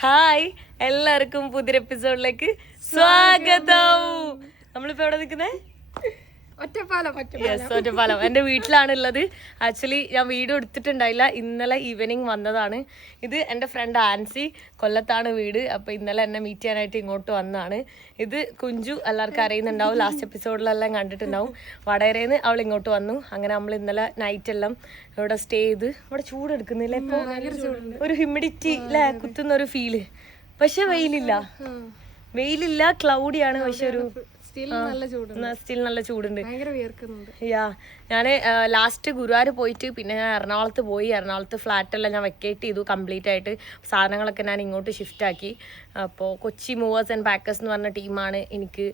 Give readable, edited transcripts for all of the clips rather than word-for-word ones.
Hi എല്ലാവർക്കും പുതിയ എപ്പിസോഡിലേക്ക് സ്വാഗതം. നമ്മളിപ്പോ എവിടെ നിൽക്കുന്നേ? ഒറ്റപ്പാലം. എൻ്റെ വീട്ടിലാണ് ഉള്ളത്. ആക്ച്വലി ഞാൻ വീഡിയോ എടുത്തിട്ടുണ്ടായില്ല, ഇന്നലെ ഈവനിങ് വന്നതാണ്. ഇത് എൻ്റെ ഫ്രണ്ട് ആൻസി, കൊല്ലത്താണ് വീട്. അപ്പോൾ ഇന്നലെ എന്നെ മീറ്റ് ചെയ്യാനായിട്ട് ഇങ്ങോട്ട് വന്നതാണ്. ഇത് കുഞ്ചു, എല്ലാവർക്കും അറിയുന്നുണ്ടാവും, ലാസ്റ്റ് എപ്പിസോഡിലെല്ലാം കണ്ടിട്ടുണ്ടാവും. വടകരയിൽ അവൾ ഇങ്ങോട്ട് വന്നു. അങ്ങനെ നമ്മൾ ഇന്നലെ നൈറ്റ് എല്ലാം ഇവിടെ സ്റ്റേ ചെയ്ത്. ഇവിടെ ചൂടെടുക്കുന്നില്ല ഇപ്പോൾ, ഒരു ഹ്യൂമിഡിറ്റി അല്ലേ, കുത്തുന്ന ഒരു ഫീല്. പക്ഷെ വെയിലില്ല, ക്ലൗഡിയാണ്. പക്ഷെ ഒരു സ്റ്റിൽ നല്ല ചൂടുണ്ട്. ഞാൻ ലാസ്റ്റ് ഗുരുവായൂർ പോയിട്ട് പിന്നെ ഞാൻ എറണാകുളത്ത് പോയി. എറണാകുളത്ത് ഫ്ലാറ്റെല്ലാം ഞാൻ വെക്കേറ്റ് ചെയ്തു കംപ്ലീറ്റ് ആയിട്ട്. സാധനങ്ങളൊക്കെ ഞാൻ ഇങ്ങോട്ട് ഷിഫ്റ്റ് ആക്കി. അപ്പോൾ കൊച്ചി മൂവേഴ്സ് ആൻഡ് പാക്കേഴ്സ് എന്ന് പറഞ്ഞ ടീമാണ് എനിക്ക്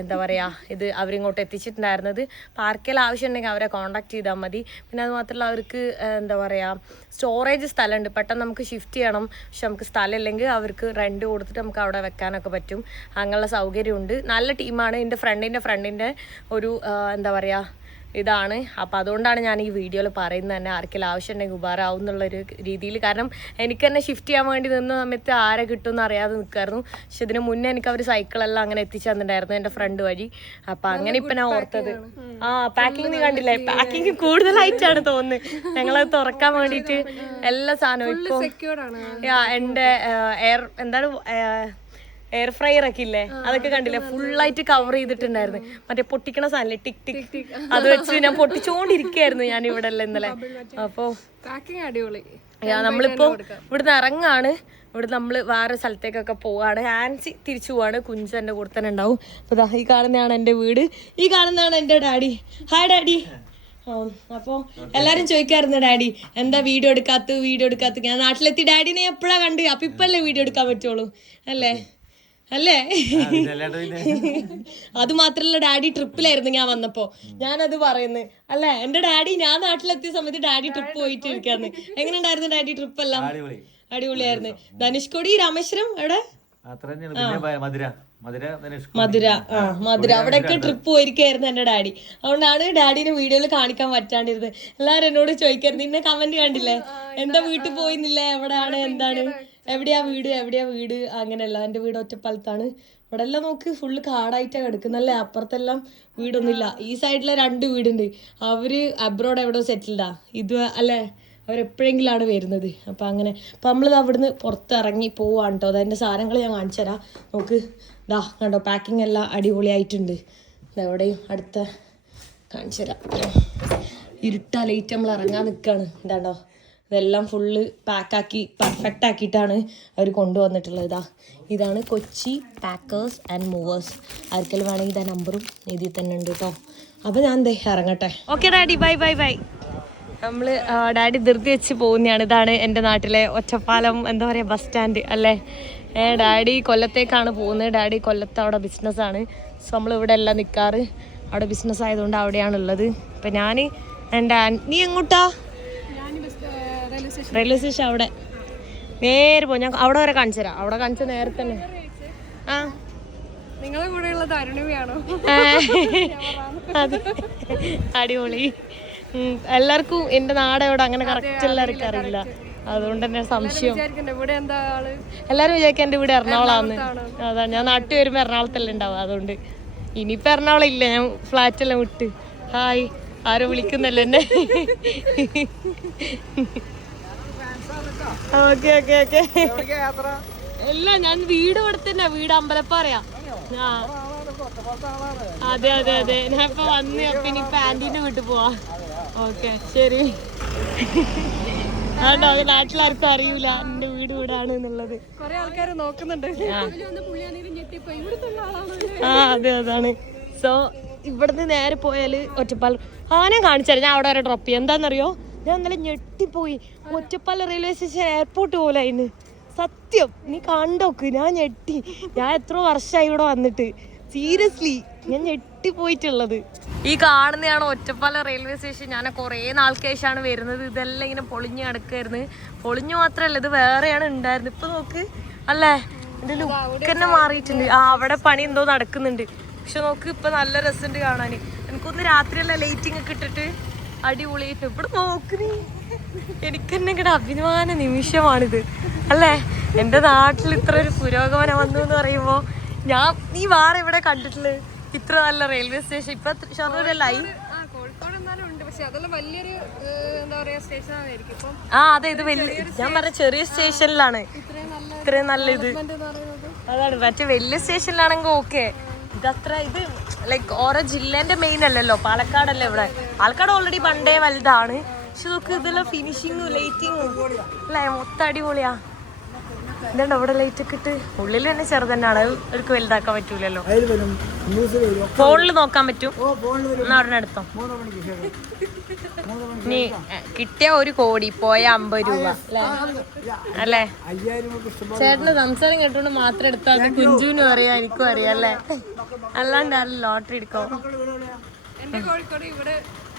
എന്താ പറയുക ഇത് അവരിങ്ങോട്ട് എത്തിച്ചിട്ടുണ്ടായിരുന്നത്. അപ്പോൾ ആർക്കെല്ലാം ആവശ്യമുണ്ടെങ്കിൽ അവരെ കോൺടാക്ട് ചെയ്താൽ മതി. പിന്നെ അത് മാത്രമല്ല അവർക്ക് എന്താ പറയുക സ്റ്റോറേജ് സ്ഥലമുണ്ട്. പെട്ടെന്ന് നമുക്ക് ഷിഫ്റ്റ് ചെയ്യണം, പക്ഷെ നമുക്ക് സ്ഥലമില്ലെങ്കിൽ അവർക്ക് റെൻറ്റ് കൊടുത്തിട്ട് നമുക്ക് അവിടെ വെക്കാനൊക്കെ പറ്റും. അങ്ങനെയുള്ള സൗകര്യമുണ്ട്. നല്ല ടീമാണ്. എൻ്റെ ഫ്രണ്ടിൻ്റെ ഒരു എന്താ പറയുക ഇതാണ്. അപ്പോൾ അതുകൊണ്ടാണ് ഞാൻ ഈ വീഡിയോയിൽ പറയുന്നത് തന്നെ, ആർക്കെങ്കിലും ആവശ്യമുണ്ടെങ്കിൽ ഉപകാരമാവും എന്നുള്ളൊരു രീതിയിൽ. കാരണം എനിക്ക് തന്നെ ഷിഫ്റ്റ് ചെയ്യാൻ വേണ്ടി നിന്ന സമയത്ത് ആരെ കിട്ടുമെന്ന് അറിയാതെ നിൽക്കായിരുന്നു. പക്ഷെ ഇതിന് മുന്നേ എനിക്ക് അവർ സൈക്കിളെല്ലാം അങ്ങനെ എത്തിച്ചു തന്നിട്ടുണ്ടായിരുന്നു എൻ്റെ ഫ്രണ്ട് വഴി. അപ്പം അങ്ങനെ ഇപ്പം ഞാൻ ഓർത്തത്. പാക്കിങ് നീ കണ്ടില്ലേ? പാക്കിങ് കൂടുതലായിട്ടാണ് തോന്നുന്നത്. ഞങ്ങളത് തുറക്കാൻ വേണ്ടിയിട്ട് എല്ലാ സാധനവും ഇപ്പോൾ എൻ്റെ എയർ ഫ്രയർ ഒക്കെ ഇല്ലേ, അതൊക്കെ കണ്ടില്ലേ, ഫുള്ളായിട്ട് കവർ ചെയ്തിട്ടുണ്ടായിരുന്നു. മറ്റേ പൊട്ടിക്കണ സാധനല്ലേ, ടിക് ടിക്, അത് വെച്ച് ഞാൻ പൊട്ടിച്ചോണ്ടിരിക്കായിരുന്നു ഞാൻ ഇവിടെ എല്ലാം ഇന്നലെ. അപ്പോ നമ്മളിപ്പോ ഇവിടുന്ന് ഇറങ്ങാണ്. ഇവിടെ നമ്മൾ വേറെ സ്ഥലത്തേക്കൊക്കെ പോവാണ്. ആൻസി തിരിച്ചു പോവാണ്. കുഞ്ചു എൻ്റെ കൂടെ തന്നെ ഉണ്ടാവും. അപ്പൊ ഈ കാണുന്നതാണ് എൻ്റെ വീട്, ഈ കാണുന്നതാണ് എൻ്റെ ഡാഡി. Hi daddy. അപ്പോൾ എല്ലാരും ചോദിക്കാറുണ്ട് ഡാഡി എന്താ വീഡിയോ എടുക്കാത്ത. ഞാൻ നാട്ടിലെത്തി ഡാഡിനെ എപ്പോഴാ കണ്ട്, അപ്പൊ ഇപ്പല്ലേ വീഡിയോ എടുക്കാൻ പറ്റുള്ളൂ അല്ലേ? അത് മാത്രല്ല, ഡാഡി ട്രിപ്പിലായിരുന്നു ഞാൻ വന്നപ്പോ. ഞാനത് പറയുന്നു അല്ലേ, എന്റെ ഡാഡി ഞാൻ നാട്ടിലെത്തിയ സമയത്ത് ഡാഡി ട്രിപ്പ് പോയിട്ട് ഇരിക്കാന്ന്. എങ്ങനെ ഉണ്ടായിരുന്നു ഡാഡി ട്രിപ്പ് എല്ലാം? അടിപൊളിയായിരുന്നു. ധനുഷ്കോടി, രാമേശ്വരം, എവിടെ മധുര അവിടെയൊക്കെ ട്രിപ്പ് പോയിരിക്കായിരുന്നു എന്റെ ഡാഡി. അതുകൊണ്ടാണ് ഡാഡിനെ വീഡിയോയിൽ കാണിക്കാൻ പറ്റാണ്ടിരുന്നത്. എല്ലാരും എന്നോട് ചോദിക്കായിരുന്നു, ഇന്ന കമന്റ് കണ്ടില്ലേ, എന്താ വീട്ടിൽ പോയിന്നില്ലേ, എവിടെയാണ്, എന്താണ്, എവിടെയാ വീട് അങ്ങനെയല്ല. എൻ്റെ വീട് ഒറ്റപ്പാലത്താണ്. ഇവിടെ എല്ലാം നോക്ക് ഫുള്ള് കാടായിട്ടാണ് കിടക്കുന്നല്ലേ. അപ്പുറത്തെല്ലാം വീടൊന്നുമില്ല. ഈ സൈഡിലെ 2 വീടുണ്ട്. അവര് അബ്രോഡ് എവിടെയോ സെറ്റിൽഡാ. ഇത് അല്ലേ, അവരെപ്പോഴെങ്കിലാണ് വരുന്നത്. അപ്പം അങ്ങനെ അപ്പം നമ്മളിത് അവിടുന്ന് പുറത്തിറങ്ങി പോവാണ് കേട്ടോ. അതെൻ്റെ സാധനങ്ങൾ ഞാൻ കാണിച്ചു തരാം. നോക്ക് ദാ കണ്ടോ, പാക്കിംഗ് എല്ലാം അടിപൊളിയായിട്ടുണ്ട്. ഇതെവിടെയും അടുത്ത കാണിച്ചു തരാം. ഇരുട്ടാ ലൈറ്റ് നമ്മൾ ഇറങ്ങാൻ നിൽക്കുകയാണ്. എന്താണ്ടോ, ഇതെല്ലാം ഫുള്ള് പാക്കാക്കി പെർഫെക്റ്റ് ആക്കിയിട്ടാണ് അവർ കൊണ്ടുവന്നിട്ടുള്ളത്. ഇതാണ് കൊച്ചി പാക്കേഴ്സ് ആൻഡ് മൂവേഴ്സ്. ആർക്കെങ്കിലും വേണമെങ്കിൽ ഇതാ നമ്പറും ഇതിൽ തന്നെ ഉണ്ട് കേട്ടോ. അപ്പോൾ ഞാൻ ഇറങ്ങട്ടെ. Okay daddy, bye. നമ്മൾ ഡാഡി ധൃതി വെച്ച് പോകുന്നതാണ്. ഇതാണ് എൻ്റെ നാട്ടിലെ ഒറ്റപ്പാലം എന്താ പറയുക ബസ് സ്റ്റാൻഡ് അല്ലേ. ഡാഡി കൊല്ലത്തേക്കാണ് പോകുന്നത്. ഡാഡി കൊല്ലത്ത് അവിടെ ബിസിനസ്സാണ്. സോ നമ്മളിവിടെ എല്ലാം നിൽക്കാറ്. അവിടെ ബിസിനസ് ആയതുകൊണ്ട് അവിടെയാണുള്ളത്. അപ്പം ഞാൻ നീ എങ്ങോട്ടാ? റെയിൽവേ സ്റ്റേഷൻ അവിടെ നേരെ പോകും. ഞാൻ അവിടെ വരെ കാണിച്ചു തരാം. അവിടെ കാണിച്ച നേരെ തന്നെ. നിങ്ങളെ കൂടെയുള്ളത് അരുണിമയാണോ? അതെ, അടിപൊളി. എല്ലാവർക്കും എൻ്റെ നാട് എവിടെ അങ്ങനെ കറക്റ്റ് എല്ലാവർക്കും അറിയില്ല. അതുകൊണ്ട് തന്നെ സംശയം. എല്ലാരും വിചാരിക്കാൻ എൻ്റെ വീട് എറണാകുളമാന്ന്. അതാ, ഞാൻ നാട്ടിൽ വരുമ്പോൾ എറണാകുളത്തല്ലേ ഉണ്ടാവും. അതുകൊണ്ട് ഇനിയിപ്പോൾ എറണാകുളം ഇല്ല, ഞാൻ ഫ്ലാറ്റെല്ലാം വിട്ട്. ഹായ്, ആരോ വിളിക്കുന്നല്ലോ എന്നെ. ഓക്കെ അല്ല, ഞാൻ വീട് ഇവിടെ തന്നെ, വീട് അമ്പലപ്പാറയാ. അതെ ഞാൻ ഇപ്പൊ വന്ന് അപ്പൊ ഇനി ആന്റീന്റെ വീട്ടിൽ പോവാ. ഓക്കെ ശരി. ആണോ, അത് നാട്ടിലാർക്കും അറിയൂല എന്റെ വീട് ഇവിടാണ് എന്നുള്ളത്. കൊറേ ആൾക്കാര് നോക്കുന്നുണ്ട്. അതെ, അതാണ്. സോ ഇവിടുന്ന് നേരെ പോയാല് ഒറ്റപ്പാലം ആനെ കാണിച്ചാൽ ഞാൻ അവിടെ വരെ ഡ്രോപ്പ് ചെയ്യാം. എന്താണെന്നറിയോ, ഞാൻ ഇന്നലെ ഞെട്ടിപ്പോയി. ഒറ്റപ്പാലം റെയിൽവേ സ്റ്റേഷൻ എയർപോർട്ട് പോലെ അതിന് സത്യം. നീ കണ്ടോക്ക്, ഞാൻ ഞെട്ടി. ഞാൻ എത്ര വർഷമായി ഇവിടെ വന്നിട്ട്, സീരിയസ്ലി ഞാൻ ഞെട്ടിപ്പോയിട്ടുള്ളത്. ഈ കാണുന്നതാണ് ഒറ്റപ്പാലം റെയിൽവേ സ്റ്റേഷൻ. ഞാൻ കുറേ നാൾക്ക് ശേഷമാണ് വരുന്നത്. ഇതെല്ലാം ഇങ്ങനെ പൊളിഞ്ഞ് കിടക്കായിരുന്നു. പൊളിഞ്ഞു മാത്രമല്ല, ഇത് വേറെയാണ് ഉണ്ടായിരുന്നത്. ഇപ്പൊ നോക്ക് അല്ലേ, ഇതിന്റെ ലുക്ക് തന്നെ മാറിയിട്ടുണ്ട്. അവിടെ പണി എന്തോ നടക്കുന്നുണ്ട്. പക്ഷെ നോക്ക്, ഇപ്പൊ നല്ല രസമുണ്ട് കാണാൻ. എനിക്കൊന്ന് രാത്രിയല്ല ലൈറ്റിംഗ് ഒക്കെ ഇട്ടിട്ട് അടിപൊളിയായിട്ട് ഇവിടെ നോക്കുന്നേ. എനിക്ക് തന്നെ ഇങ്ങടെ അഭിമാന നിമിഷമാണിത് അല്ലേ. എൻ്റെ നാട്ടിൽ ഇത്ര ഒരു പുരോഗമനം വന്നു എന്ന് പറയുമ്പോ നീ വേറെ ഇവിടെ കണ്ടിട്ടില്ല ഇത്ര നല്ല റെയിൽവേ സ്റ്റേഷൻ. ഇപ്പൊ ഷൊർണൂരല്ലായി. ആ അതെ, ഇത് വലിയ, ഞാൻ പറഞ്ഞ ചെറിയ സ്റ്റേഷനിലാണ് ഇത്രയും നല്ല ഇത്. അതാണ് മറ്റേ വലിയ സ്റ്റേഷനിലാണെങ്കിൽ ഓക്കെ. ഇതത്ര ഇത് ലൈക്ക് ഓരോ ജില്ലേന്റെ മെയിൻ അല്ലല്ലോ, പാലക്കാടല്ലേ ഇവിടെ. പാലക്കാട് ഓൾറെഡി പണ്ടേ വലുതാണ്. പക്ഷെ നോക്ക് ഇതെല്ലാം ഫിനിഷിങ്ങും ലൈറ്റിങ്ങും അല്ലേ മൊത്തം അടിപൊളിയാ. ഇതുണ്ട് അവിടെ ലൈറ്റ് ഒക്കെ ഇട്ട്. ഉള്ളിൽ തന്നെ ചെറുതന്നെയാണ്, അവർക്ക് വലുതാക്കാൻ പറ്റൂലല്ലോ. ഫോണിൽ നോക്കാൻ പറ്റും. എന്നാ അവിടെ എടുത്തോ. നീ കിട്ടിയ 1 കോടി പോയ 50 രൂപ അല്ലേ. ചേട്ടന് സംസാരം കേട്ടോണ്ട് മാത്രം എടുത്താൽ കുഞ്ചുവിനും അറിയാം എനിക്കും അറിയാം അല്ലേ. അല്ലാണ്ട് ആരും ലോട്ടറി എടുക്കോ.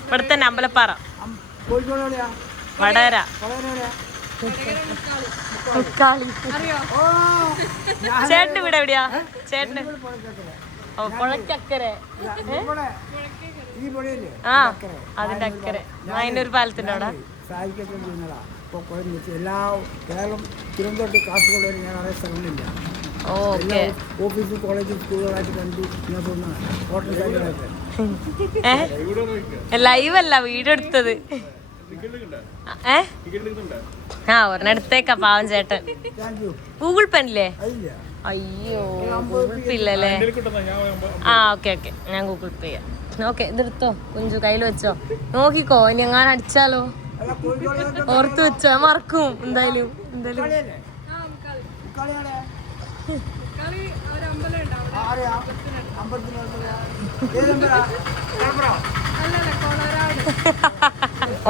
ഇവിടെ തന്നെ അമ്പലപ്പാറ, വടകര, മുക്കാളി. ചേട്ടന് ഇവിടെ എവിടെയാ? ചേട്ടന് പുഴക്കക്കരെ. ആ അതിന്റെ അക്കരെ അതിനൊരു പാലത്തിന്റെ അവിടെ. എല്ലാ കേരളം തിരുവനന്തപുരത്ത് കാസർഗോഡ് വരെ ഞാൻ അറിയ സ്ഥലങ്ങളില്ല. ഓക്കെ. ഓഫീസും കോളേജും സ്കൂളുകളായിട്ട് കണ്ടു. ഞാൻ തോന്നുന്നു ഹോട്ടൽ സൈഡിലായിട്ട് ലൈവ് അല്ല വീഡിയോ എടുത്തത്. ആ ഒരെണ്ണടുത്തേക്കാ പാവം ചേട്ടൻ. ഗൂഗിൾ പേ അല്ലേ? അയ്യോ ഗൂഗിൾ പേ ഇല്ലല്ലേ. ആ ഓക്കെ ഓക്കെ, ഞാൻ ഗൂഗിൾ പേ ചെയ്യാം. ഓക്കെ ഇതെടുത്തോ കുഞ്ചു, കയ്യിൽ വെച്ചോ. നോക്കിക്കോ ഇനി എങ്ങാനും അടിച്ചാലോ. ഓർത്ത് വെച്ചോ, മറക്കും എന്തായാലും.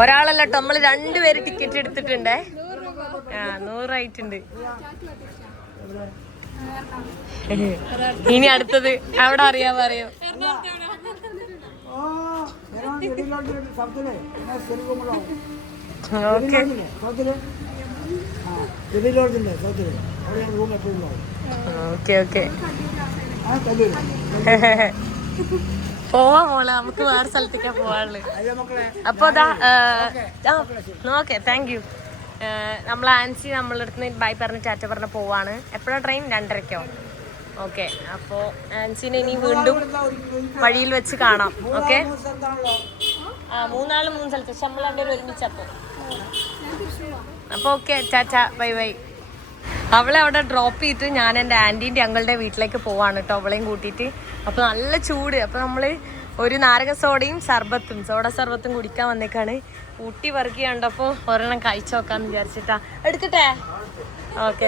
ഒരാളല്ല കേട്ടോ, നമ്മള് 2 പേര് ടിക്കറ്റ് എടുത്തിട്ടുണ്ടേ. 100 ആയിട്ടുണ്ട്. ഇനി അടുത്തത് അവിടെ അറിയാൻ പറയോ. ഓക്കെ ഓക്കെ പോവാ മോളെ, നമുക്ക് വേറെ സ്ഥലത്തേക്കാ പോവാനുള്ളത്. അപ്പൊ ഓക്കെ താങ്ക് യു. നമ്മൾ ആൻസി നമ്മളെ അടുത്ത് ബൈ പറഞ്ഞ് ടാറ്റ പറഞ്ഞ് പോവാണ്. എപ്പോഴാണ് ട്രെയിൻ? 2:30-ക്കോ? ഓക്കെ. അപ്പോൾ ആൻസിനെ ഇനി വീണ്ടും വഴിയിൽ വെച്ച് കാണാം. ഓക്കെ. 3 ആള് 3 സ്ഥലത്ത്, പക്ഷെ നമ്മൾ 2 പേരും ഒരുമിച്ചപ്പോ. അപ്പോൾ ഓക്കെ ടാറ്റ ബൈ ബൈ. അവളെ അവിടെ ഡ്രോപ്പ് ചെയ്തിട്ട് ഞാൻ എൻ്റെ ആൻറ്റീൻ്റെ അങ്കിളുടെ വീട്ടിലേക്ക് പോവാണ് കേട്ടോ, അവളെയും കൂട്ടിയിട്ട്. അപ്പോൾ നല്ല ചൂട്. അപ്പോൾ നമ്മൾ ഒരു നാരക സോഡയും സോഡ സർബത്തും കുടിക്കാൻ വന്നേക്കാണ്. ഊട്ടി വർക്ക് കണ്ടപ്പോൾ ഒരെണ്ണം കഴിച്ചു നോക്കാന്ന് വിചാരിച്ചിട്ടാ. എടുക്കട്ടെ? ഓക്കെ,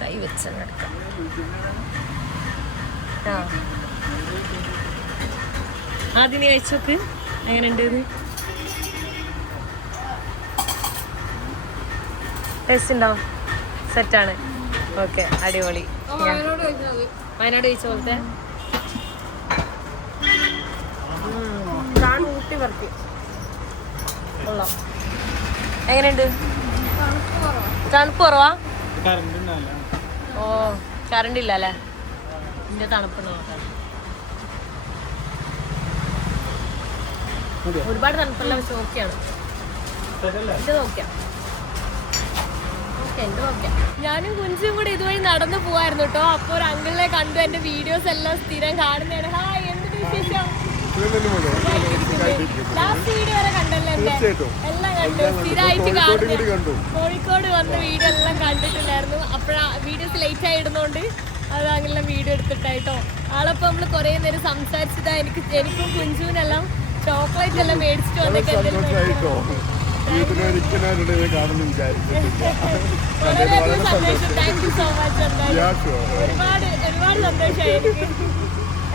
കൈ വെച്ചെടുക്കാം. ആ ആദ്യം നീ കഴിച്ചു നോക്ക് എങ്ങനെയുണ്ട്. ടേസ്റ്റ് ഉണ്ടാവും. സെറ്റാണ്. ഓക്കെ അടിപൊളി. വയനാട് കഴിച്ച പോലത്തെ ഊട്ടി വർക്ക് കൊള്ളാം. എങ്ങനെയുണ്ട്? തണുപ്പ് കുറവാ? ഓ കറണ്ട് ഇല്ല അല്ലേ? ഇതിന്റെ തണുപ്പ് നോക്കാം. ഒരുപാട് തണുപ്പല്ല, പക്ഷെ ഓക്കെയാണ്. ഇത് നോക്കിയാ ഞാനും കുഞ്ചും കൂടെ ഇതുവഴി നടന്നു പോവായിരുന്നു കേട്ടോ. അപ്പൊ ഒരു അങ്കിളിനെ കണ്ടു, എന്റെ വീഡിയോസ് എല്ലാം സ്ഥിരം കാണുന്നതാണ്. ഹായ്, എന്തൊരു വിശേഷം? ലാസ്റ്റ് വീഡിയോ വരെ കണ്ടല്ലോ എന്റെ? എല്ലാം കണ്ടു, സ്ഥിരമായിട്ട് കാണുന്നു. കോഴിക്കോട് വന്ന വീഡിയോ എല്ലാം കണ്ടിട്ടുണ്ടായിരുന്നു. അപ്പോഴാ വീഡിയോസ് ലേറ്റ് ആയി ഇടുന്നോണ്ട് അത് അങ്ങനെ വീഡിയോ എടുത്തിട്ടായിട്ടോ. ആളപ്പോ നമ്മള് കൊറേ നേരം സംസാരിച്ചതാ. എനിക്കും കുഞ്ചുവിനെല്ലാം ചോക്ലേറ്റ് എല്ലാം മേടിച്ചിട്ട് വന്നൊക്കെ വളരെയധികം സന്തോഷം. Thank you so much. ഒരുപാട് സന്തോഷമായി എനിക്ക്.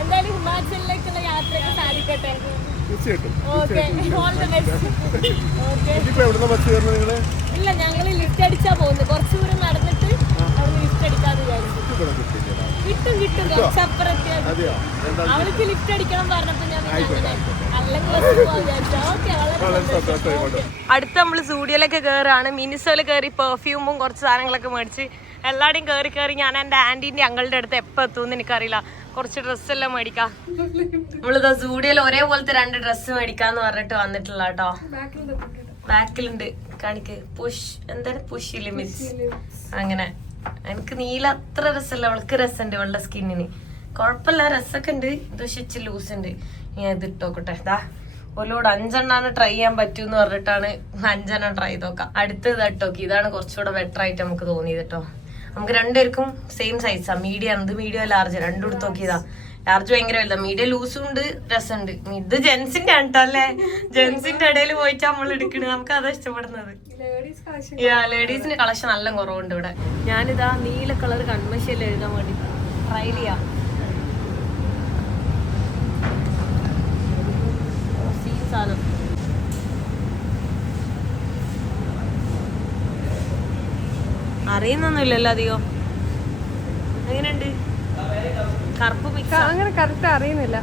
എന്തായാലും ഹിമാചലിലേക്കുള്ള യാത്രയൊക്കെ സാധിക്കട്ടെ. Okay, all the best. ഇല്ല, ഞങ്ങൾ ലിഫ്റ്റ് അടിച്ചാ പോകുന്നത്. കുറച്ചു ദൂരം നടന്നിട്ട് അവിടെ ലിഫ്റ്റ് അടിക്കാന്ന് വിചാരിച്ചു. കിട്ടും കുറച്ചപ്പുറത്ത്. അവൾക്ക് ലിഫ്റ്റ് അടിക്കണം പറഞ്ഞപ്പോ ഞാൻ അടുത്ത നമ്മള് സ്റ്റുഡിയോയിലൊക്കെ കയറാണ്. മിനിസോയിൽ കയറി പെർഫ്യൂമും കുറച്ച് സാധനങ്ങളൊക്കെ മേടിച്ച് എല്ലാവരുടെയും കയറി ഞാൻ എൻ്റെ ആൻറ്റീൻ്റെ അങ്ങളുടെ അടുത്ത് എപ്പോൾ എത്തുമെന്ന് എനിക്കറിയില്ല. കുറച്ച് ഡ്രസ്സെല്ലാം മേടിക്കാം. നമ്മളിതാ സ്റ്റുഡിയോയിൽ ഒരേപോലത്തെ 2 ഡ്രസ്സ് മേടിക്കാന്ന് പറഞ്ഞിട്ട് വന്നിട്ടുള്ള കേട്ടോ. ബാക്കിലുണ്ട് കാണിക്ക്. പുഷ് എന്താണ് പുഷ് ലിമിറ്റ്സ് അങ്ങനെ. എനിക്ക് നീല അത്ര രസമല്ല, അവൾക്ക് രസമുണ്ട് അവളുടെ സ്കിന്നിന്. കുഴപ്പമില്ല, രസമൊക്കെ ഉണ്ട്. ഇത് പക്ഷെ ഇച്ചിരി ലൂസ് ഉണ്ട്. ഞാൻ ഇത് ഇട്ടോക്കട്ടെ. ഇതാ ഓലോട് 5 എണ്ണാണ് ട്രൈ ചെയ്യാൻ പറ്റൂന്ന് പറഞ്ഞിട്ടാണ് 5 എണ്ണം ട്രൈ ചെയ്ത് നോക്കാം. അടുത്ത് ഇതോക്കി. ഇതാണ് കുറച്ചുകൂടെ ബെറ്റർ ആയിട്ട് നമുക്ക് തോന്നിയത് കേട്ടോ. നമുക്ക് രണ്ടുപേർക്കും സെയിം സൈസാ. മീഡിയം ഇത്, മീഡിയം ലാർജ് രണ്ടും എടുത്ത് നോക്കിയതാ. ലാർജ് ഭയങ്കര വലുതാ, മീഡിയം ലൂസും ഉണ്ട്, രസമുണ്ട്. ഇത് ജെൻസിന്റെ ആട്ടോ അല്ലേ. ജെൻസിന്റെ ഇടയിൽ പോയിട്ട് നമ്മൾ എടുക്കണത്, നമുക്ക് അതാ ഇഷ്ടപ്പെടുന്നത്. ലേഡീസിന്റെ കളക്ഷൻ നല്ല കുറവുണ്ട് ഇവിടെ. ഞാനിതാ നീല കളർ കൺമശിയിൽ എഴുതാൻ വേണ്ടി ട്രൈ ചെയ്യാം. സാധനം അറിയുന്നൊന്നുമില്ലല്ലോ അധികം. എങ്ങനെയുണ്ട്? കറുപ്പ് മിക്സ് അങ്ങനെ കറക്റ്റ് അറിയുന്നില്ല.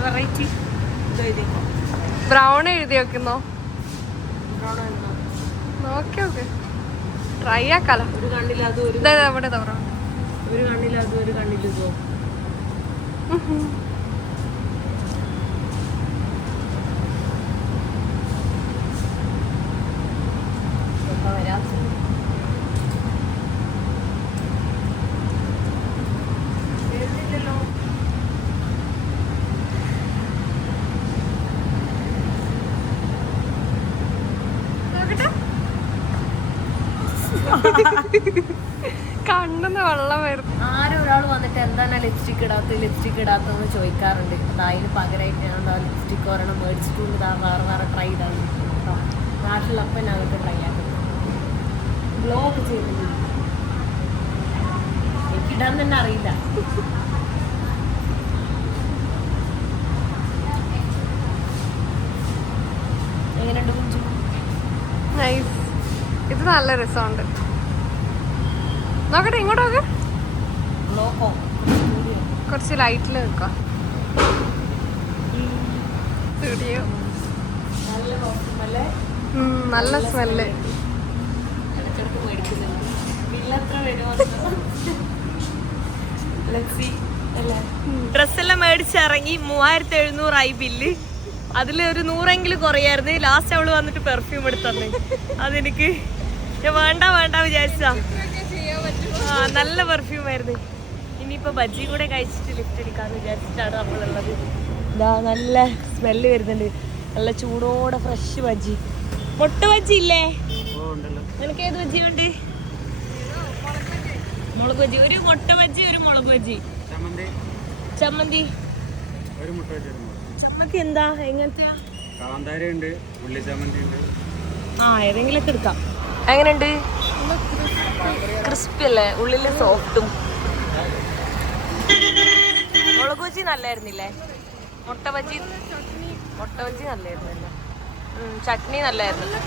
വെറൈറ്റി ബ്രൗൺ എഴുതി വെക്കുന്നോ? നോക്കി നോക്ക്, ട്രൈ ആക്കാലോ. ഒരു കണ്ണിൽ അത്, ഒരു അവിടെ ബ്രൗൺ, ഒരു കണ്ണിൽ അത്, ഒരു കണ്ണിൽ ഇതോ. കണ്ണെന്ന് വെള്ളം വരുന്നു. ആരും ഒരാൾ വന്നിട്ട് എന്താണ് ലിപ്സ്റ്റിക് ഇടാത്തതെന്ന് ചോദിക്കാറുണ്ട്. അതിന് പകരമായിട്ട് ഞാൻ എന്താ ലിപ്സ്റ്റിക് ഒരെണ്ണം മേടിച്ചിട്ടുണ്ട്. വേറെ ട്രൈ ചെയ്താണ് കേട്ടോ. നാട്ടിലപ്പം ഞങ്ങൾക്ക് ട്രൈ ആക്കുന്നത്. ഗ്ലോ ഒക്കെ ചെയ്യുന്നുണ്ട്. എനിക്കിടാൻ തന്നെ അറിയില്ല. എങ്ങനെയുണ്ട് കുഞ്ചു? നൈസ്. ഇത് നല്ല രസമുണ്ട്. നോക്കട്ടെ, ഇങ്ങോട്ടൊക്കെ കുറച്ച് ലൈറ്റിൽ നിൽക്കാം. സ്റ്റുഡിയോ നല്ല സ്മെല്ല്. ഡ്രസ്സെല്ലാം മേടിച്ചിറങ്ങി 3700 ബില്ല്. അതിലൊരു 100 കുറയായിരുന്നു. ലാസ്റ്റ് അവള് വന്നിട്ട് പെർഫ്യൂം എടുത്തു തന്നെ. അതെനിക്ക് വേണ്ട വിചാരിച്ചാ. നല്ല പെർഫ്യൂം ആയിരുന്നു. ഇനിയിപ്പോ ബജ്ജി കൂടെ കഴിച്ചിട്ട് ലിഫ്റ്റ് അടിക്കാന്ന് വിചാരിച്ചിട്ടാണ് നമ്മളുള്ളത്. ഇതാ നല്ല സ്മെല്ല് വരുന്നുണ്ട്. നല്ല ചൂടോടെ ഫ്രഷ് ബജ്ജി. മുട്ട ബജ്ജി ഇല്ലേ? നിനക്ക് ഏത് ബജ്ജി ഉണ്ട്? മുളക് ബജ്ജി. ഒരു മുട്ട ബജ്ജി, ഒരു മുളക് ബജ്ജി. ചമ്മന്തി ചമ്മന്തി എന്താ? എങ്ങനത്തെയാ? ഏതെങ്കിലൊക്കെ എടുക്കാം. എങ്ങനെയുണ്ട്? ക്രിസ്പി അല്ലേ, ഉള്ളില് സോഫ്റ്റും. മുളക് ബജ്ജി നല്ലായിരുന്നില്ലേ? മുട്ട ബജ്ജി നല്ലായിരുന്നല്ലോ. ചട്നി നല്ലായിരുന്നു.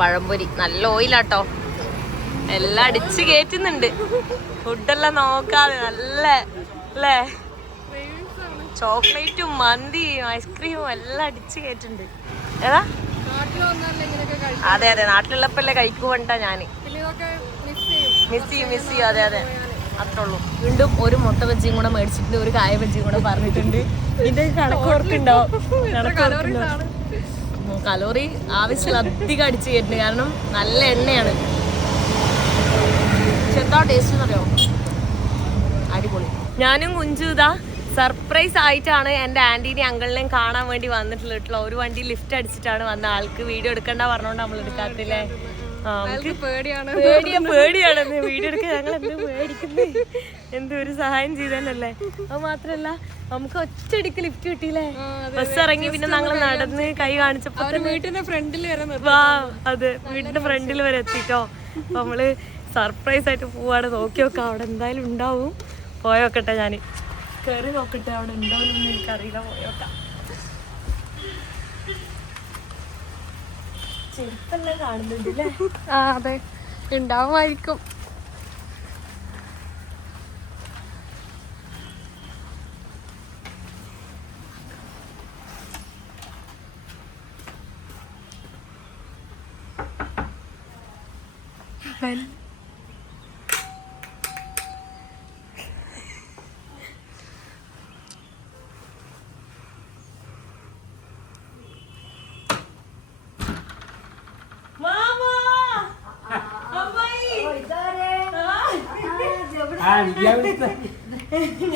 പഴംപൊരി നല്ല ഓയിലാട്ടോ. എല്ലാം അടിച്ച് കയറ്റുന്നുണ്ട്. ഫുഡെല്ലാം നോക്കാതെ നല്ല അല്ലേ. ചോക്ലേറ്റും മന്തിയും ഐസ്ക്രീമും എല്ലാം അടിച്ച് കയറ്റുന്നുണ്ട്. ഏതാ? അതെ നാട്ടിലുള്ളപ്പല്ലേ കഴിക്കൂ വേണ്ട. ഞാന് മിസ് ചെയ്യും. അതെ അത്രേ ഉള്ളൂ. വീണ്ടും ഒരു മുട്ട ബജ്ജിയും കൂടെ മേടിച്ചിട്ടുണ്ട്, ഒരു കായ ബജ്ജിയും കൂടെ പറഞ്ഞിട്ടുണ്ട്. ഇതിന്റെ കണക്കോർക്കുണ്ടാവും. കലോറി ആവശ്യമില്ല അധികം അടിച്ച് കയറ്റുന്നത്. കാരണം നല്ല എണ്ണയാണ്. പക്ഷെ എന്താ ടേസ്റ്റ് എന്നറിയോ? അടിപൊളി. ഞാനും കുഞ്ചു ഇതാ സർപ്രൈസ് ആയിട്ടാണ് എൻ്റെ ആൻറ്റീനെ അങ്കിളിനെയും കാണാൻ വേണ്ടി വന്നിട്ടുള്ള. ഒരു വണ്ടി ലിഫ്റ്റ് അടിച്ചിട്ടാണ് വന്ന. ആൾക്ക് വീഡിയോ എടുക്കണ്ട പറഞ്ഞോണ്ട് നമ്മൾ എടുക്കാത്തില്ലേ. പേടിയാണ് വീഡിയോ എടുക്കാൻ. ഞങ്ങൾ എന്ത് പേടിക്കുന്നത്? എന്തൊരു സഹായം ചെയ്തല്ലേ. അത് മാത്രല്ല നമുക്ക് ഒറ്റയടിക്ക് ലിഫ്റ്റ് കിട്ടിയില്ലേ. ബസ് ഇറങ്ങി പിന്നെ ഞങ്ങൾ നടന്ന് കൈ കാണിച്ചപ്പോ വീട്ടിന്റെ ഫ്രണ്ടിൽ വരെ അതെ വീടിന്റെ ഫ്രണ്ടിൽ വരെ എത്തിട്ടോ. അപ്പൊ നമ്മള് സർപ്രൈസ് ആയിട്ട് പോവാണ്. നോക്കി നോക്കാം, അവിടെ എന്തായാലും ഉണ്ടാവും. പോയോക്കട്ടെ, ഞാൻ കയറി നോക്കട്ടെ അവിടെ ഉണ്ടോന്നൊന്നും എനിക്കറിയില്ല. പോയോക്കാം. ചെരുപ്പെല്ലാം കാണുന്നുണ്ട് അല്ലേ? അതെ, ഉണ്ടാവുമായിരിക്കും.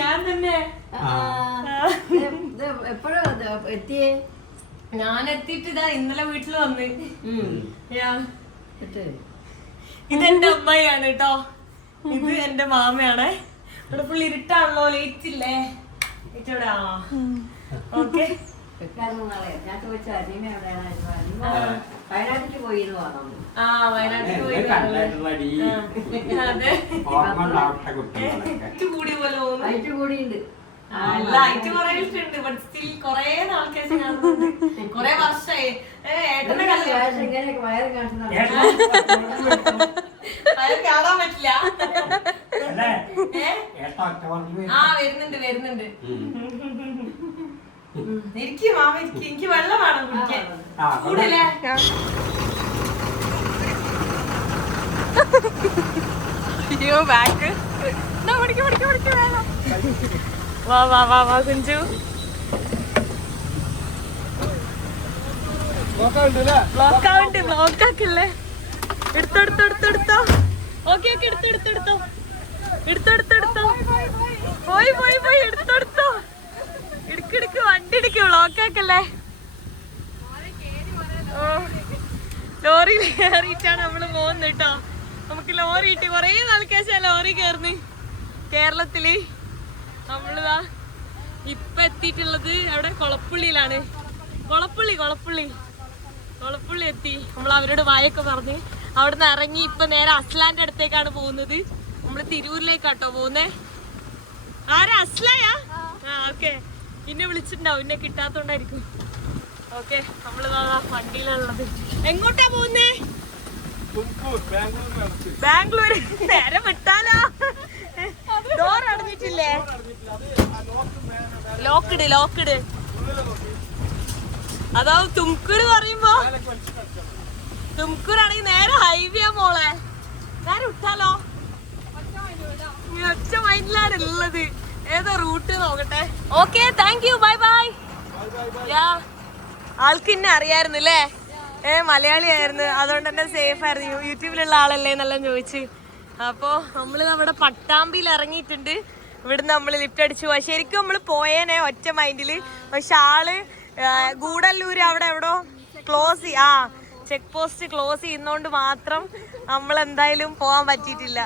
ഞാൻ തന്നെ എത്തിയേ ഞാൻ എത്തിയിട്ട് ഇതാ ഇന്നലെ വീട്ടിൽ വന്ന്. ഇതെന്റെ അമ്മയാണ് കേട്ടോ, ഇത് എന്റെ മാമയാണ്. ഇവിടെ പുള്ളി ഇരുട്ടാണല്ലോ, ലേറ്റ് ഇല്ലേ? ഓക്കെ ഞാൻ ചോദിച്ചാ വയനാട്ടിൽ പോയിരുന്നു പറഞ്ഞു. ആ വയനാട്ടിൽ പോയി. അതെ കൂടി പോലെ തോന്നുന്നു. ഹൈറ്റ് കൂടിയുണ്ട്. അല്ല ഹൈറ്റ് കൊറേ ഇട്ടുണ്ട്, ബട്ട് സ്റ്റിൽ കൊറേ നാൾക്കേശം കാണുന്നുണ്ട്. കൊറേ വർഷമായി ഏട്ടന്റെ കല്യാണം ഇങ്ങനെയൊക്കെ വയറ് കാണിച്ചു കാണാൻ പറ്റില്ല. ആ വരുന്നുണ്ട് വരുന്നുണ്ട്. ഇരിക്കും മാമ ഇരിക്കും, എനിക്ക് വെള്ളം വേണം കുടിക്കാൻ. കൂടല്ലേ അയ്യോ ബാക്ക് വേണം. വാ വാ വാ വാ കുഞ്ചു. ബ്ലോക്ക് ആവണ്ട്, ബ്ലോക്ക് ആക്കല്ലേ. എടുത്തോ ഓക്കെ ഓക്കെ എടുത്തോ പോയി എടുത്തോ. ഇടുക്ക് വണ്ടി ഇടുക്ക്, ബ്ലോക്ക് ആക്കല്ലേ. ലോറിയിൽ കയറിയിട്ടാണ് നമ്മള് പോകുന്നത് കേട്ടോ. നമുക്ക് ലോറി കിട്ടി, കൊറേ നാൾക്കാശ ലോറി കയറുന്നു കേരളത്തില്. നമ്മളിതാ ഇപ്പൊ എത്തിയിട്ടുള്ളത് അവിടെ കൊളപ്പുള്ളിയിലാണ്. കൊളപ്പുള്ളി എത്തി. നമ്മൾ അവരോട് വായൊക്കെ പറഞ്ഞ് അവിടുന്ന് ഇറങ്ങി ഇപ്പൊ നേരെ അസ്ലാന്റെ അടുത്തേക്കാണ് പോകുന്നത്. നമ്മള് തിരൂരിലേക്കാട്ടോ പോകുന്നേ. ആരാ അസ്ലായാ? ആ ഓക്കെ, ഇന്നെ വിളിച്ചിട്ടുണ്ടാവും, ഇന്നെ കിട്ടാത്തോണ്ടായിരിക്കും. ഓക്കെ നമ്മളിതാ വണ്ടിയിലുള്ളത്. എങ്ങോട്ടാ പോകുന്നേ? ബാംഗ്ലൂര്. നേരെ വിട്ടാലോ? ഡോർ അടഞ്ഞിട്ടില്ലേ? ലോക്ക്ഡ്. അതാവും തുംകൂര് പറയുമ്പോ. തുംകൂരാണെങ്കിൽ നേരെ ഹൈവേ മോളെ, നേരെ വിട്ടാലോ? ഒറ്റ മൈൻഡിലാണ് ഉള്ളത്. ഏതോ റൂട്ട് നോക്കട്ടെ. Okay thank you, bye bye. ആൾക്ക് ഇന്നെ അറിയായിരുന്നു അല്ലേ? മലയാളി ആയിരുന്നു, അതുകൊണ്ട് തന്നെ സേഫ് ആയിരുന്നു. യൂട്യൂബിലുള്ള ആളല്ലേ എന്നെല്ലാം ചോദിച്ച്. അപ്പോ നമ്മള് നമ്മുടെ പട്ടാമ്പിയിൽ ഇറങ്ങിയിട്ടുണ്ട്. ഇവിടുന്ന് നമ്മള് ലിഫ്റ്റ് അടിച്ചു പോവാ. ശരിക്കും നമ്മള് പോയേനെ ഒറ്റ മൈൻഡില്, പക്ഷെ ആള് ഗൂഡല്ലൂര് അവിടെ എവിടോ ക്ലോസ് ചെക്ക് പോസ്റ്റ് ക്ലോസ് ചെയ്യുന്നോണ്ട് മാത്രം നമ്മൾ എന്തായാലും പോകാൻ പറ്റിയിട്ടില്ല.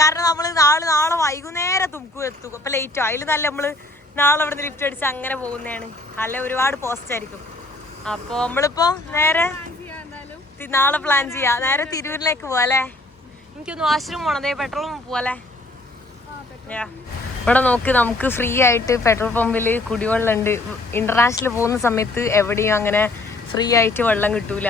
കാരണം നമ്മള് നാളെ വൈകുന്നേരം തുംകൂർ എത്തും. അപ്പൊ ലേറ്റോ അതിൽ നല്ല നമ്മള് നാളെ ഇവിടുന്ന് ലിഫ്റ്റ് അടിച്ച് അങ്ങനെ പോകുന്നതാണ്. അല്ലെ ഒരുപാട് പോസ്റ്റ് ആയിരിക്കും. അപ്പൊ നമ്മളിപ്പോ നേരെ നാളെ പ്ലാൻ ചെയ്യാ, നേരെ തിരൂരിലേക്ക് പോവാ അല്ലേ? എനിക്കൊന്ന് വാഷ്റൂം പോണതേ, പെട്രോൾ പോവാല്ലേ? ഇവിടെ നോക്ക്, നമുക്ക് ഫ്രീ ആയിട്ട് പെട്രോൾ പമ്പിൽ കുടിവെള്ളം ഉണ്ട്. ഇന്റർനാഷണൽ പോകുന്ന സമയത്ത് എവിടെയും അങ്ങനെ ഫ്രീ ആയിട്ട് വെള്ളം കിട്ടൂല.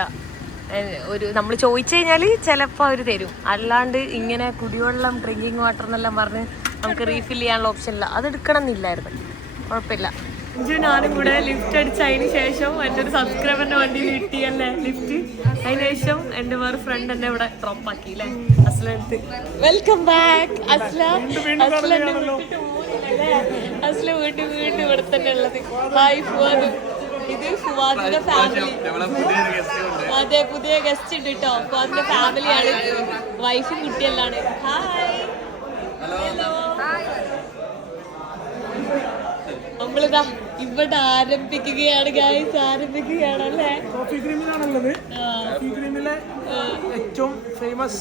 നമ്മൾ ചോദിച്ചു കഴിഞ്ഞാല് ചിലപ്പോൾ അവർ തരും, അല്ലാണ്ട് ഇങ്ങനെ കുടിവെള്ളം ഡ്രിങ്കിങ് വാട്ടർ എന്നെല്ലാം പറഞ്ഞ് നമുക്ക് റീഫിൽ ചെയ്യാനുള്ള ഓപ്ഷൻ ഇല്ല. അത് എടുക്കണം എന്നില്ലായിരുന്നു, കുഴപ്പമില്ല. ഞാനും കൂടെ ലിഫ്റ്റ് അടിച്ച് അതിന് ശേഷം എൻ്റെ ഒരു സബ്സ്ക്രൈബറിന്റെ വണ്ടിയിൽ കിട്ടിയല്ലേ ലിഫ്റ്റ്. അതിന് ശേഷം എൻ്റെ വേറെ ഫ്രണ്ട് എന്നെ ഇവിടെ ഡ്രോപ്പ് ആക്കി അല്ലേ, അസ്ലെടുത്ത്. Welcome back Asla. അസ്ല വീണ്ടും ഇവിടെ തന്നെ ഉള്ളത്. ഹായ് ഫുവാദ്. ഇത് ഫുവാദിന്റെ ഫാമിലി. അതെ, പുതിയ ഗസ്റ്റ് ഉണ്ട് കേട്ടോ. ഫുവാദിന്റെ ഫാമിലിയാണ്, വൈഫും കുട്ടിയെല്ലാണ്. Hi, hello. നമ്മളിതാ ഇവിടെ ആരംഭിക്കുകയാണ് ഗൈസ്, ആരംഭിക്കുകയാണല്ലേ. കോഫി ക്രീമിലാണുള്ളത്. കോഫി ക്രീമിലെ ഏറ്റവും ഫേമസ്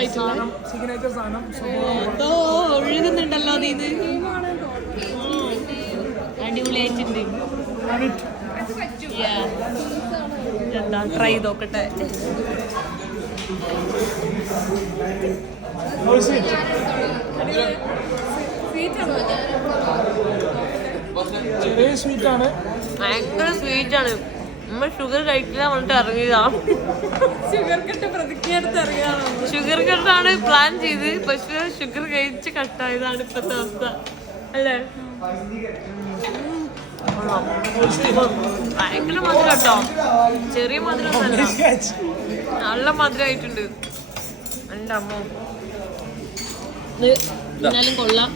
ആയിട്ടുള്ള സിഗ്നേച്ചർ സാധനം എന്തോ ഒഴുകുന്നുണ്ടല്ലോ ഇത്. അടിപൊളിയായിട്ടുണ്ട്. എന്താ ട്രൈ ചെയ്തോക്കട്ടെ. ചെറിയ സ്വീറ്റ് ആണ്, ഭയങ്കര സ്വീറ്റ് ആണ്. നമ്മൾ ഷുഗർ കഴിക്കില്ല പറഞ്ഞിട്ട് ഇറങ്ങിയതാ. ഷുഗർ കട്ട് പ്രതിജ്ഞ എടുത്ത് അറിയാമോ? ഷുഗർ കട്ടാണ് പ്ലാൻ ചെയ്ത്, പക്ഷെ ഷുഗർ കഴിച്ച് കട്ടായതാണ് ഇപ്പത്തെ അവസ്ഥ അല്ലേ? ഭയങ്കര മധുരം കേട്ടോ, ചെറിയ മധുരം ഒന്നല്ല, നല്ല മധുരമായിട്ടുണ്ട്. എൻ്റെ അമ്മ എന്നാലും കൊള്ളാം.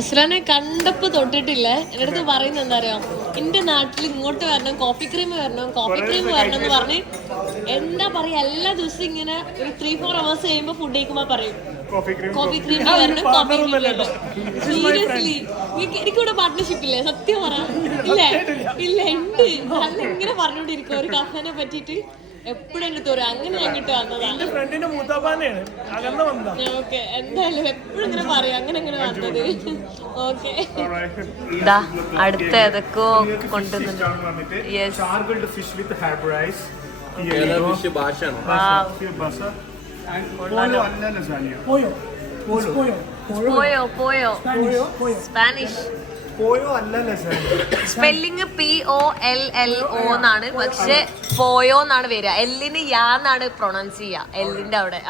അസ്ലാനെ കണ്ടപ്പോ തൊട്ടിട്ടില്ല. എൻ്റെ അടുത്ത് പറയുന്നത് എന്താ അറിയാം, എന്റെ നാട്ടിൽ ഇങ്ങോട്ട് വരണം, കോഫി ക്രീം വരണം എന്ന് പറഞ്ഞ് എന്താ പറയാ, എല്ലാ ദിവസവും ഇങ്ങനെ ഒരു 3-4 hours കഴിയുമ്പോ ഫുഡ് കഴിക്കുമ്പോ പറയും കോഫി ക്രീം വരണം, കോഫി ക്രീം വരണം. സീരിയസ്ലി എനിക്കിവിടെ പാർട്ട്ണർഷിപ്പ് ഇല്ലേ? സത്യം പറ. ഇല്ല ഉണ്ട്. അല്ല ഇങ്ങനെ പറഞ്ഞോണ്ടിരിക്കും ഒരു കഫേനെ പറ്റിട്ട് എപ്പോഴും എടുത്തു പറയാം. അങ്ങനെ ഞങ്ങിട്ട് വന്നതാണ്. ഓക്കെ, എന്തായാലും എപ്പോഴും ഇങ്ങനെ പറയാം, അങ്ങനെ വന്നത്. ഓക്കെ, ഇതാ അടുത്ത ഏതൊക്കെയോ കൊണ്ടുവന്നുണ്ട്. സ്പാനിഷ് സ്പെല്ലിങ് POLLO എന്നാണ്, പക്ഷെ പോയോ എന്നാണ് വരിക. എല്ലിന് യാ എന്നാണ് പ്രൊണൗൺസ് ചെയ്യുക, എല്ലിന്റെ അവിടെ.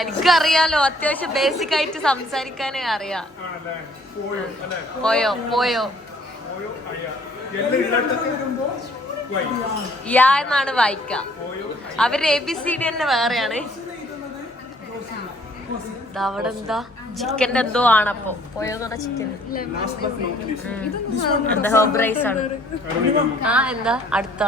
എനിക്കറിയാലോ, അത്യാവശ്യം ബേസിക് ആയിട്ട് സംസാരിക്കാനേ അറിയാം. പോയോ യാ എന്നാണ് വായിക്ക. അവര് ABCD തന്നെ വേറെയാണ്. അവിടെ എന്താ ചിക്കന്റെ എന്തോ ആണപ്പോ പോയോന്ന് പറഞ്ഞ ചിക്കൻ എന്താ ഹെർബ് റൈസ് ആണ്. എന്താ അടുത്ത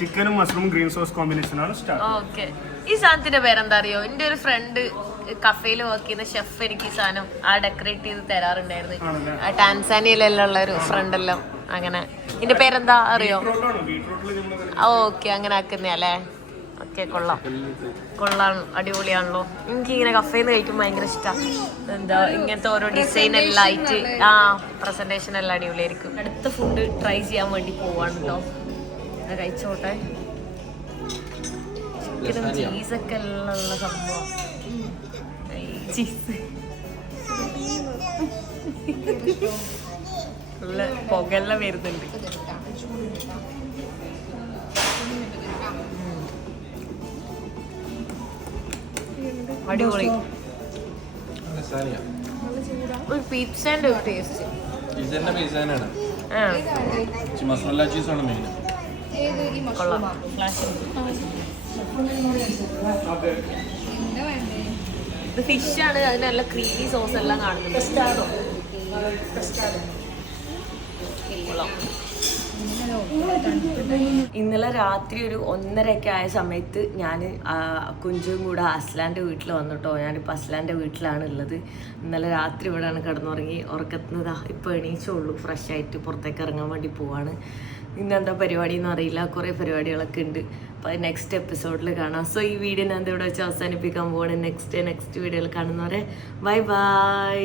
ചിക്കനും മഷ്റൂം ഗ്രീൻ സോസ് കോമ്പിനേഷൻ ആണ്. ഓക്കെ, ഈ സാധനത്തിന്റെ പേരെന്താ അറിയോ? എന്റെ ഒരു ഫ്രണ്ട് കഫേയിൽ വർക്ക് ചെയ്യുന്ന ഷെഫ് എനിക്ക് ഈ സാധനം ഡെക്കറേറ്റ് ചെയ്ത് തരാറുണ്ടായിരുന്നു. ടാൻസാനിയയിലെല്ലാം ഉള്ള ഒരു ഫ്രണ്ട് എല്ലാം. അങ്ങനെ ഇതിന്റെ പേരെന്താ അറിയോ? ഓക്കെ, അങ്ങനെ ആക്കുന്നല്ലേ. ഓക്കെ, കൊള്ളാം, അടിപൊളിയാണല്ലോ. എനിക്കിങ്ങനെ കഫേന്ന് കഴിക്കുമ്പോൾ ഭയങ്കര ഇഷ്ടമാണ്. എന്താ ഇങ്ങനത്തെ ഓരോ ഡിസൈൻ എല്ലാം ആയിട്ട് പ്രസന്റേഷൻ എല്ലാം അടിപൊളിയായിരിക്കും. അടുത്ത ഫുഡ് ട്രൈ ചെയ്യാൻ വേണ്ടി പോവാണ് കേട്ടോ. കഴിച്ചോട്ടെ. ചിക്കനും ചീസൊക്കെ എല്ലാം ഉള്ള സംഭവം. ചീസ് നല്ല പുകയെല്ലാം വരുന്നുണ്ട്. അടിപൊളി. ഒരു പിസ്സന്റെ ഒരു ടേസ്റ്റ്. മസാല ചീസ് ആണ് മെയിൻ. ഇത് ഫിഷാണ്, അതിന് നല്ല ക്രീമി സോസ് എല്ലാം കാണുന്നുണ്ട്. ഇന്നലെ രാത്രി ഒരു 1:30 ആയ സമയത്ത് ഞാൻ കുഞ്ചും കൂടെ അസ്ലാൻ്റെ വീട്ടിൽ വന്നിട്ടോ. ഞാനിപ്പോൾ അസ്ലാൻ്റെ വീട്ടിലാണ് ഉള്ളത്. ഇന്നലെ രാത്രി ഇവിടെയാണ് കിടന്നുറങ്ങി. ഉറക്കത്തുന്നതാ ഇപ്പോൾ എണീച്ചുള്ളൂ. ഫ്രഷ് ആയിട്ട് പുറത്തേക്ക് ഇറങ്ങാൻ വേണ്ടി പോവാണ്. ഇന്നെന്താ പരിപാടിയെന്ന് അറിയില്ല, കുറേ പരിപാടികളൊക്കെ ഉണ്ട്. അപ്പോൾ അത് നെക്സ്റ്റ് എപ്പിസോഡിൽ കാണാം. സോ ഈ വീഡിയോ ഞാൻ ഇവിടെ വെച്ച് അവസാനിപ്പിക്കാൻ പോവാണ്. നെക്സ്റ്റ് വീഡിയോയിൽ കാണുന്നവരെ ബൈ ബൈ.